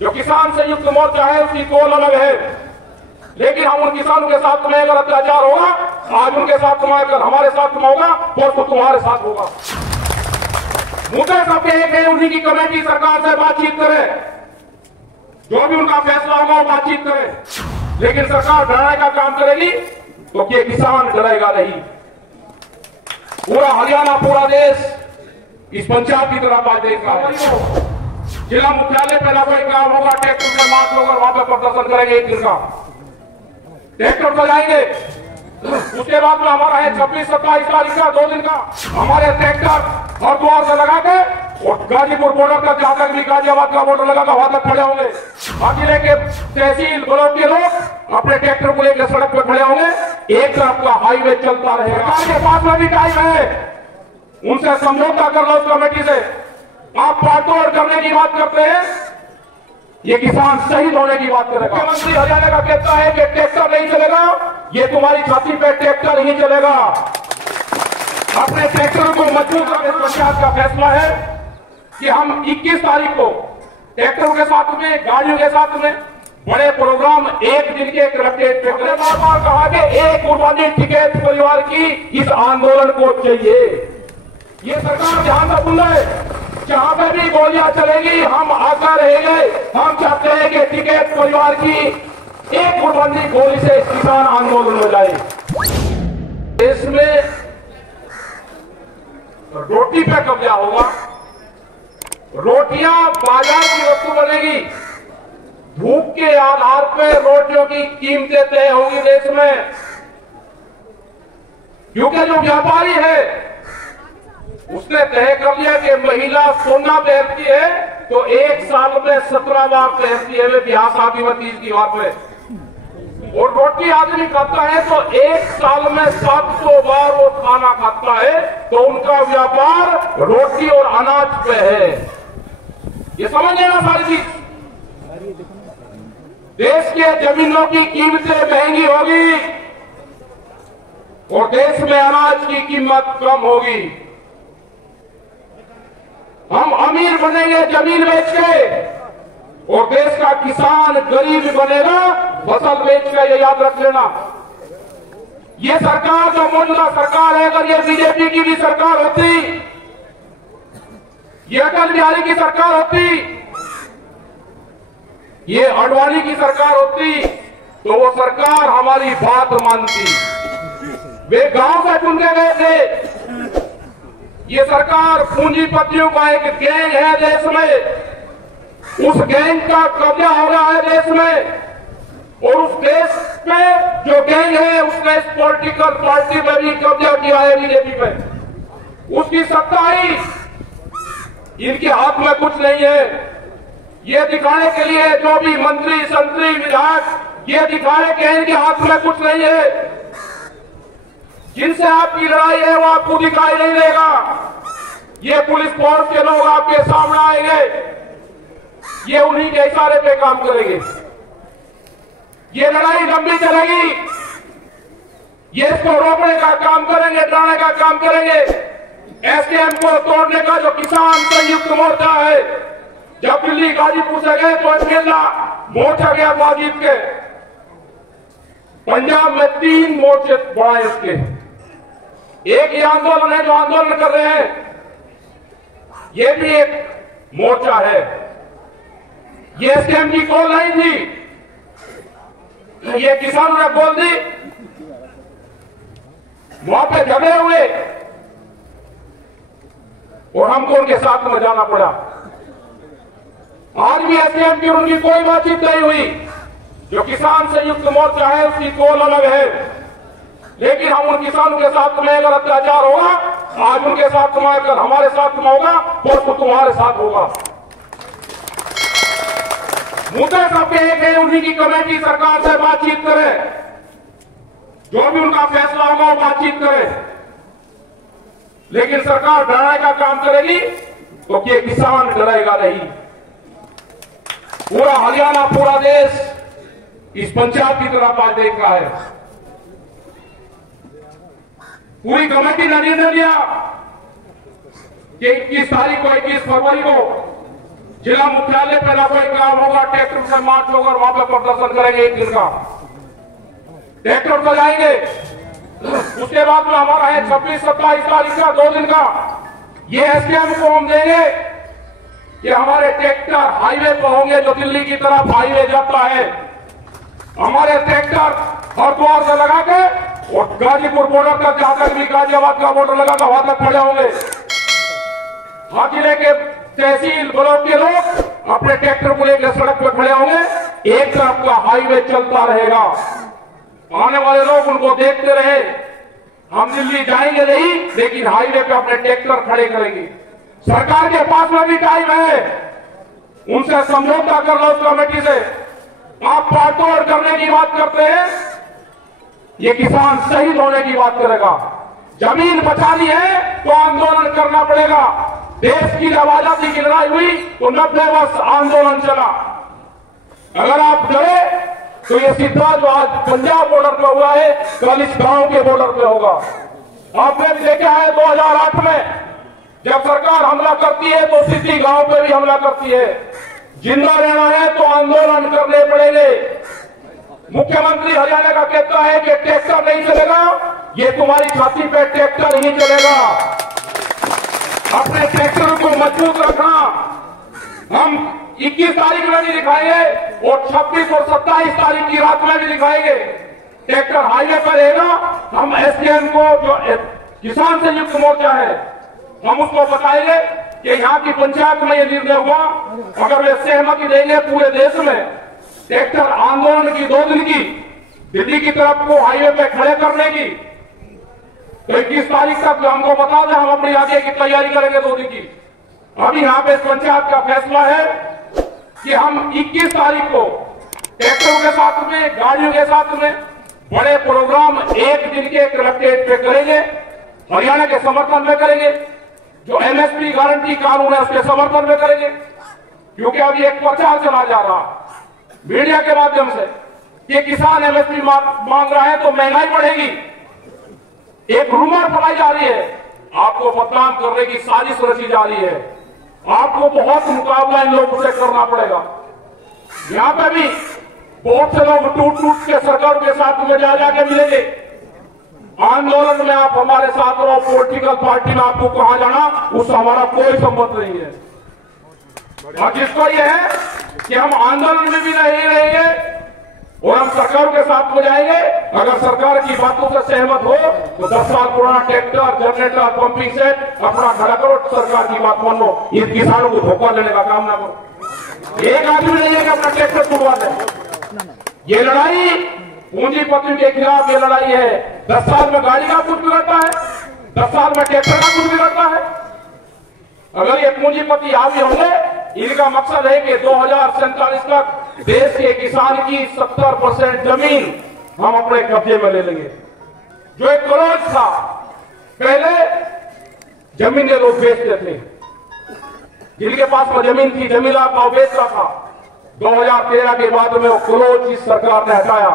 जो किसान संयुक्त मोर्चा है उसकी कोल अलग है, लेकिन हम उन किसानों के साथ में अगर अत्याचार होगा, आज उनके साथ में अगर हमारे साथ में होगा तो तुम्हारे साथ होगा। मुद्दे सब एक है, उन्हीं की कमेटी सरकार से बातचीत करे, जो भी उनका फैसला होगा वो बातचीत करे, लेकिन सरकार डराने का काम करेगी तो ये किसान डरेगा नहीं। पूरा हरियाणा, पूरा देश इस पंजाब की तरफ आज देख रहा है। जिला मुख्यालय पे ना कोई काम होगा, ट्रैक्टर से मार्च होगा, वहां पर प्रदर्शन करेंगे, एक दिन का ट्रैक्टर सजाएंगे। उसके बाद में हमारा है 26-27 तारीख का 2 दिन का हमारे ट्रैक्टर और द्वार से लगा के और गाजीपुर बॉर्डर तक, जहां तक भी गाजियाबाद का बॉर्डर लगा था वहां तक खड़े होंगे। जिले के तहसील ब्लॉक के लोग अपने ट्रैक्टर को लेकर सड़क पर खड़े होंगे, एक तरफ का हाईवे चलता रहेगा। सरकार के पास में भी टाइम है, उनसे समझौता कर लो उस कमेटी से। आप पाटोड़ करने की बात करते हैं, ये किसान शहीद होने की बात करेगा। मुख्यमंत्री हरियाणा का कहता है कि ट्रैक्टर नहीं चलेगा, ये तुम्हारी छाती पे ट्रैक्टर नहीं चलेगा। अपने ट्रैक्टर को मजबूत रखने पंचायत का फैसला है कि हम 21 तारीख को ट्रैक्टरों के साथ में, गाड़ियों के साथ में बड़े प्रोग्राम, एक दिन के ट्रैक्टर। बार बार कहा कि एक कुर्बानी टिकैत परिवार की इस आंदोलन को चाहिए। ये सरकार ध्यान से सुन ले, जहां पे भी गोलियां चलेगी हम आगे रहेंगे। हम चाहते हैं कि टिकैत परिवार की एक कुर्बानी गोली से किसान आंदोलन हो जाए। देश में रोटी पे कब्जा होगा, रोटियां बाजार की वस्तु बनेगी, भूख के आधार पर रोटियों की कीमतें तय होगी देश में। क्योंकि जो व्यापारी है उसने तय कर लिया कि महिला सोना पहनती है तो 1 साल में 17 बार पहनती है, ब्याह शादी में 30 की बात में। और रोटी आदमी खाता है तो 1 साल में 700 बार वो खाना खाता है, तो उनका व्यापार रोटी और अनाज पे है। ये समझिए ना सारी चीज। देश के जमीनों की कीमतें महंगी होगी और देश में अनाज की कीमत कम होगी। हम अमीर बनेंगे जमीन बेच के और देश का किसान गरीब बनेगा फसल बेच के, ये याद रख लेना। ये सरकार जो मौजूदा सरकार है, अगर ये बीजेपी की भी सरकार होती, ये अटल बिहारी की सरकार होती, ये आडवाणी की सरकार होती, तो वो सरकार हमारी बात मानती। वे गांव से चुन के गए थे। ये सरकार पूंजीपतियों का एक गैंग है देश में, उस गैंग का कब्जा हो रहा है देश में, और उस देश में जो गैंग है उसने इस पॉलिटिकल पार्टी में भी कब्जा किया है बीजेपी में। उसकी सत्ता ही इनके हाथ में कुछ नहीं है। ये दिखाने के लिए जो भी मंत्री, संतरी, विधायक, ये दिखाने के इनके हाथ में कुछ नहीं है। जिनसे आपकी लड़ाई है वो आपको दिखाई नहीं देगा। ये पुलिस फोर्स के लोग आपके सामने आएंगे, ये उन्हीं के इशारे पे काम करेंगे। ये लड़ाई लंबी चलेगी, ये इसको रोकने का काम करेंगे, डराने का काम करेंगे। एसकेएम को तोड़ने का जो किसान संयुक्त मोर्चा है, जब दिल्ली गाजीपुर से गए तो अकेला मोर्चा गया था जीत के। पंजाब में 3 मोर्चे बढ़ाए उसके। एक ये आंदोलन है जो आंदोलन कर रहे हैं, ये भी एक मोर्चा है। ये एसकेएम की कॉल नहीं थी, ये किसानों ने कॉल दी, वहां पे झगड़े हुए और हमको उनके साथ में जाना पड़ा। आज भी एसकेएम की उनकी कोई बातचीत नहीं हुई। जो किसान संयुक्त मोर्चा है उसकी कॉल अलग है, लेकिन हम उन किसानों के साथ में अगर अत्याचार होगा, आज उनके साथ में अगर हमारे साथ में होगा तो तुम्हारे साथ होगा। मुद्दे सब एक है, उन्हीं की कमेटी सरकार से बातचीत करे, जो भी उनका फैसला होगा वो बातचीत करे, लेकिन सरकार डराने का काम करेगी तो ये किसान डरेगा नहीं। पूरा हरियाणा, पूरा देश इस पंचायत की तरफ आज देख रहा है। पूरी कमेटी ने निर्णय लिया कि 21 तारीख को, 21 फरवरी को जिला मुख्यालय पे ना कोई काम होगा, ट्रैक्टर से मार्च होगा और वहां पे प्रदर्शन करेंगे 1 दिन का, ट्रैक्टर पर जाएंगे। उसके बाद में हमारा है 26-27 तारीख का 2 दिन का, ये एसडीएम को हम देंगे कि हमारे ट्रैक्टर हाईवे पर होंगे, जो दिल्ली की तरफ हाईवे जाता है। हमारे ट्रैक्टर हरिद्वार से लगा के और गाजीपुर बॉर्डर तक, जहां तक भी गाजियाबाद का बॉर्डर लगा था वहां तक खड़े होंगे। हर जिले के तहसील ब्लॉक के लोग अपने ट्रैक्टर को लेकर सड़क पर खड़े होंगे। एक तरफ का हाईवे चलता रहेगा, आने वाले लोग उनको देखते रहे। हम दिल्ली जाएंगे नहीं, लेकिन हाईवे पे अपने ट्रैक्टर खड़े करेंगे। सरकार के पास में भी टाइम है, उनसे समझौता कर लो उस कमेटी से। आप पाटोड़ करने की बात करते हैं, ये किसान शहीद होने की बात करेगा। जमीन बचानी है तो आंदोलन करना पड़ेगा। देश की जब आजादी की लड़ाई हुई तो 90 वर्ष आंदोलन चला। अगर आप डरे तो ये सीधा जो आज पंजाब बॉर्डर पे हुआ है, कल इस गांव के बॉर्डर पे होगा। आपने भी देखा है 2008 में जब सरकार हमला करती है तो सिद्धि गांव पे भी हमला करती है। जिंदा रहना है तो आंदोलन करने पड़ेंगे। मुख्यमंत्री हरियाणा का कहता है कि ट्रैक्टर नहीं चलेगा, ये तुम्हारी छाती पे ट्रैक्टर ही चलेगा। अपने ट्रैक्टर को मजबूत रखना। हम 21 तारीख में भी दिखाएंगे और 26 और 27 तारीख की रात में भी दिखाएंगे। ट्रैक्टर हाईवे पर रहेगा। हम एसडीएम को, जो किसान संयुक्त मोर्चा है, हम उसको बताएंगे कि यहाँ की पंचायत में ये निर्णय हुआ, अगर वे सहमति देंगे पूरे देश में ट्रैक्टर आंदोलन की 2 दिन की, दिल्ली की तरफ को हाईवे पे खड़े करने की, तो 21 तारीख तक हमको बता दें, हम अपनी आगे की तैयारी करेंगे 2 दिन की। अभी यहाँ पे पंचायत का फैसला है कि हम 21 तारीख को ट्रैक्टरों के साथ में, गाड़ियों के साथ में बड़े प्रोग्राम 1 दिन के कलेक्ट्रेट पे करेंगे। हरियाणा के समर्थन में करेंगे, जो एमएसपी गारंटी कानून है उसके समर्थन में करेंगे। क्योंकि अभी एक प्रचार चला जा रहा मीडिया के माध्यम से कि किसान एमएसपी मांग रहा है तो महंगाई बढ़ेगी। एक रूमर फैलाई जा रही है, आपको बदनाम करने की साजिश रची जा रही है। आपको बहुत मुकाबला इन लोगों से करना पड़ेगा। यहां पे भी बहुत से लोग टूट के सरकार के साथ में जा जाके मिलेंगे। आंदोलन में आप हमारे साथ रहो, पॉलिटिकल पार्टी में आपको कहां जाना उससे हमारा कोई संबंध नहीं है। और जिसको यह है कि हम आंदोलन में भी नहीं रहेंगे और हम सरकार के साथ हो जाएंगे। अगर सरकार की बातों से सहमत हो तो 10 साल पुराना ट्रैक्टर, जनरेटर, पंपिंग सेट अपना खड़ा करो, सरकार की बात मान लो। इन किसानों को धोखा देने का काम ना करो। एक आदमी नहीं है कि अपना ट्रैक्टर छुड़वा दे। ये लड़ाई पूंजीपतियों के खिलाफ ये लड़ाई है। 10 साल में गाड़ी का कुछ बिगड़ता है, 10 साल में ट्रैक्टर का कुछ बिगड़ता है। अगर ये पूंजीपति हावी होंगे, इनका मकसद है कि 2047 तक देश के किसान की 70% जमीन हम अपने कब्जे में ले लेंगे। जो एक करोड़ था, पहले जमीनें लोग बेचते थे, जिनके पास में जमीन थी जमीन भाव बेच रहा था। 2013 के बाद में वो करोड़ इस सरकार ने हटाया।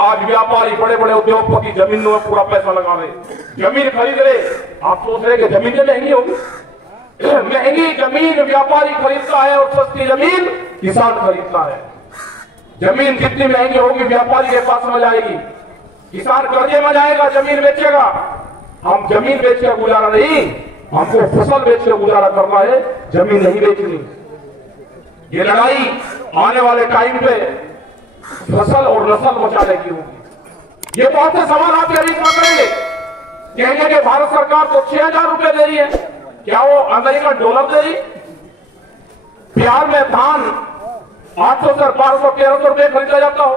आज व्यापारी, बड़े बड़े उद्योगपति जमीनों में पूरा पैसा लगा रहे, जमीन खरीद रहे। आप सोच रहे कि जमीन महंगी होगी? महंगी जमीन व्यापारी खरीदता है और सस्ती जमीन किसान खरीदता है। जमीन जितनी महंगी होगी व्यापारी के पास में जाएगी, किसान कर्जे में जाएगा, जमीन बेचेगा। हम जमीन बेच कर गुजारा नहीं, हमको फसल बेच कर गुजारा करना है, जमीन नहीं बेचनी। ये लड़ाई आने वाले टाइम पे फसल और नस्ल बचाने की होगी। ये बहुत से सवाल आपके बीच में करेंगे, कहेंगे कि भारत सरकार तो 6000 रुपए दे रही है, क्या वो अमेरिकन डॉलर दे रही? बिहार में धान 800 से 1200 1300 रुपए खरीदा जाता हो।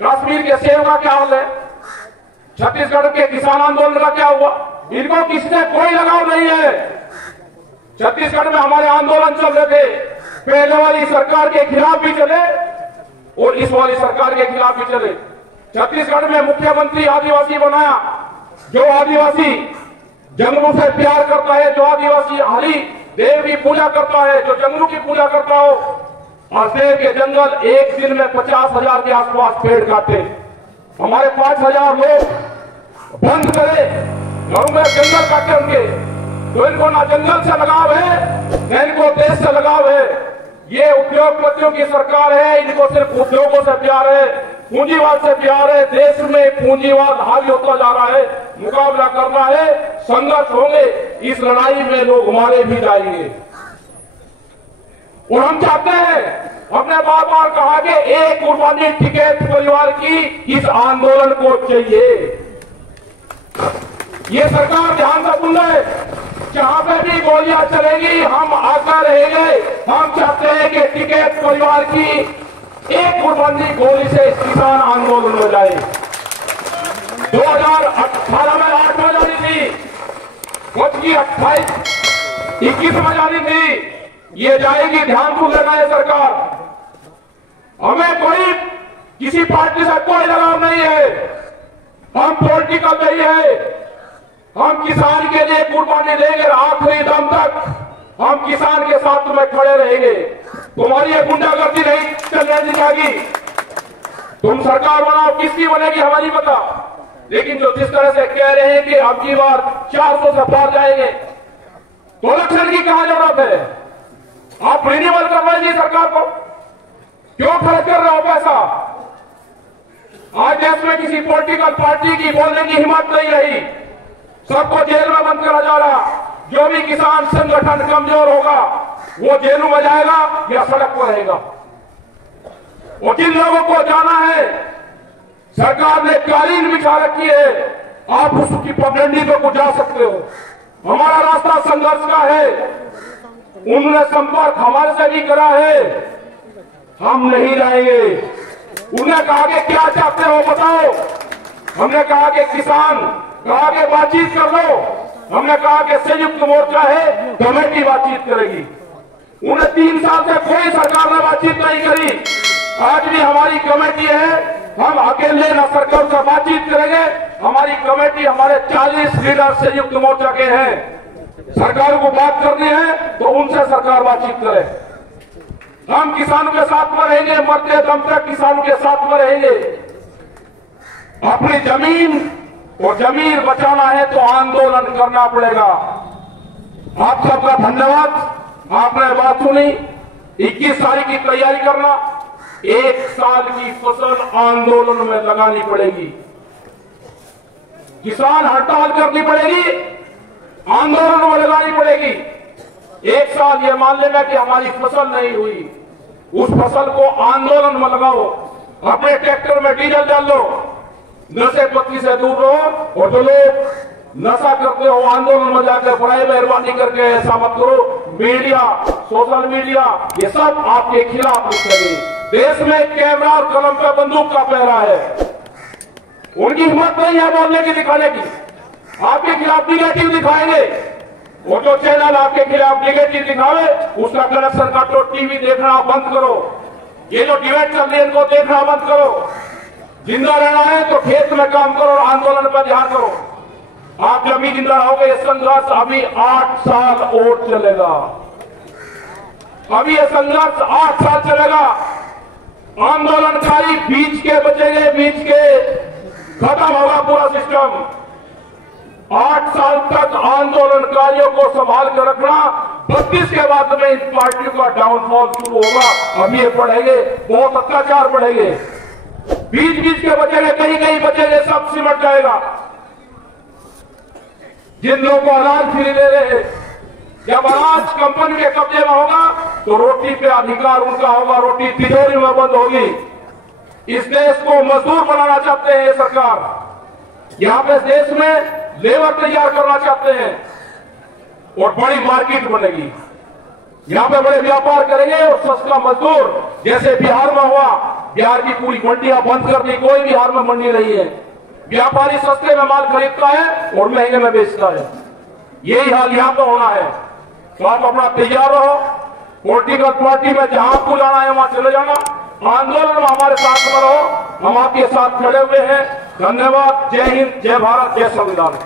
कश्मीर के सेब का क्या हाल है? छत्तीसगढ़ के किसान आंदोलन का क्या हुआ? इनको किससे कोई लगाव नहीं है। छत्तीसगढ़ में हमारे आंदोलन चल रहे थे, पहले वाली सरकार के खिलाफ भी चले और इस वाली सरकार के खिलाफ भी चले। छत्तीसगढ़ में मुख्यमंत्री आदिवासी बनाया। जो आदिवासी जंगलों से प्यार करता है, जो आदिवासी हरि देव की पूजा करता है, जो जंगलों की पूजा करता हो, और सेब के जंगल एक दिन में 50,000 के आसपास पेड़ काटे। हमारे 5000 लोग बंद करे, घरों में जंगल काटे उनके। तो इनको ना जंगल से लगाव है, न इनको देश से लगाव है। ये उद्योगपतियों की सरकार है, इनको सिर्फ उद्योगों से प्यार है, पूंजीवाद से प्यार है। देश में पूंजीवाद हावी होता जा रहा है, मुकाबला करना है, संघर्ष होंगे, इस लड़ाई में लोग मारे भी जाएंगे। और हम चाहते हैं, हमने बार बार कहा कि एक कुर्बानी टिकैत परिवार की इस आंदोलन को चाहिए। ये सरकार ध्यान से सुन ले, जहां पे भी गोलियां चलेगी हम आकर रहेंगे। हम चाहते हैं कि टिकैत परिवार की एक कुर्बानी गोली से किसान आंदोलन हो जाए। 2018 में 8 में जानी थी, कुछ की 21 में जानी थी, ये जाएगी। ध्यान सुन लेना है सरकार, हमें कोई किसी पार्टी से कोई लगाव नहीं है, हम पॉलिटिकल नहीं है। हम किसान के लिए कुर्बानी देंगे आखिरी दम तक, हम किसान के साथ में खड़े रहेंगे। तुम्हारी ये गुंडागर्दी नहीं चलने दी जाएगी। तुम सरकार बनाओ, किसकी बनेगी हमारी पता, लेकिन जो जिस तरह से कह रहे हैं कि अब की बार 400 से पार जाएंगे, तो इलेक्शन की कहां जरूरत है? आप रिन्यूअल करवा दीजिए सरकार को, क्यों खर्च कर रहे हो पैसा? आज देश में किसी पॉलिटिकल पार्टी की बोलने की हिम्मत नहीं रही, सबको जेल में बंद करा जा रहा। जो भी किसान संगठन कमजोर होगा वो जेलों में जाएगा या सड़क पर रहेगा। और जिन लोगों को जाना है, सरकार ने कालीन बिछा रखी है, आप उसकी पगडंडी पे को जा सकते हो। हमारा रास्ता संघर्ष का है, उन्होंने संपर्क हमारे से भी करा है, हम नहीं जाएंगे। उन्हें कहा कि क्या चाहते हो बताओ, हमने कहा कि किसान, कहा कि बातचीत कर लो, हमने कहा कि संयुक्त मोर्चा है, कमेटी बातचीत करेगी। उन्हें 3 साल से कोई सरकार ने बातचीत नहीं करी। आज भी हमारी कमेटी है, हम अकेले न सरकार से बातचीत करेंगे। हमारी कमेटी, हमारे 40 लीडर संयुक्त मोर्चा के हैं। सरकार को बात करनी है तो उनसे सरकार बातचीत करे। हम किसानों के साथ में रहेंगे, मरते दम तक किसानों के साथ में रहेंगे। अपनी जमीन और जमीन बचाना है तो आंदोलन करना पड़ेगा। आप सबका धन्यवाद, आपने बात सुनी। 21 तारीख की तैयारी करना, 1 साल की फसल आंदोलन में लगानी पड़ेगी। किसान हड़ताल करनी पड़ेगी, आंदोलन में लगानी पड़ेगी। 1 साल ये मान लेना कि हमारी फसल नहीं हुई, उस फसल को आंदोलन में लगाओ। अपने ट्रैक्टर में डीजल डाल लो, नशे पत्ती से दूर रहो। और जो लोग नशा करते हो आंदोलन में जाकर बड़ाई मेहरबानी करके ऐसा मत करो। मीडिया, सोशल मीडिया, ये सब आपके खिलाफ लिखेंगे। देश में कैमरा और कलम पे बंदूक का पहरा है, उनकी हिम्मत नहीं है बोलने की, दिखाने की। आपके खिलाफ निगेटिव दिखाएंगे, और जो चैनल आपके खिलाफ निगेटिव दिखावे उसका कनेक्शन काटो, टीवी देखना बंद करो। ये जो डिबेट चल रही है इनको देखना बंद करो। जिंदा रहना है तो खेत में काम करो और आंदोलन पर ध्यान करो। आप जब भी जिंदा रहोगे, ये संघर्ष अभी 8 साल और चलेगा। अभी ये संघर्ष 8 साल चलेगा। आंदोलनकारी बीच के बचेंगे, बीच के खत्म होगा पूरा सिस्टम। 8 साल तक आंदोलनकारियों को संभाल कर रखना, 32 के बाद में इस पार्टी का डाउनफॉल शुरू होगा। अब ये बढ़ेंगे, बहुत अत्याचार बढ़ेंगे। बीच बीच के बचेंगे, कहीं कहीं बचेंगे, सब सिमट जाएगा। जिन लोगों को अनाज फ्री दे रहे हैं, जब अनाज कंपनी के कब्जे में होगा तो रोटी पे अधिकार उनका होगा, रोटी तिजोरी में बंद होगी। इस देश को मजदूर बनाना चाहते हैं ये सरकार। यहां पे देश में लेबर तैयार करना चाहते हैं और बड़ी मार्केट बनेगी। यहां पे बड़े व्यापार करेंगे और सस्ता मजदूर, जैसे बिहार में हुआ। बिहार की पूरी मंडियां बंद कर दी, कोई बिहार में मंडी नहीं है। व्यापारी सस्ते में माल खरीदता है और महंगे में बेचता है। यही हाल यहां पर होना है। तो आप अपना तैयार रहो, पॉलिटिकल पार्टी में जहां आपको जाना है वहां चले जाना, आंदोलन में हमारे साथ में रहो, हम आपके साथ खड़े हुए हैं। धन्यवाद। जय हिंद, जय भारत, जय संविधान।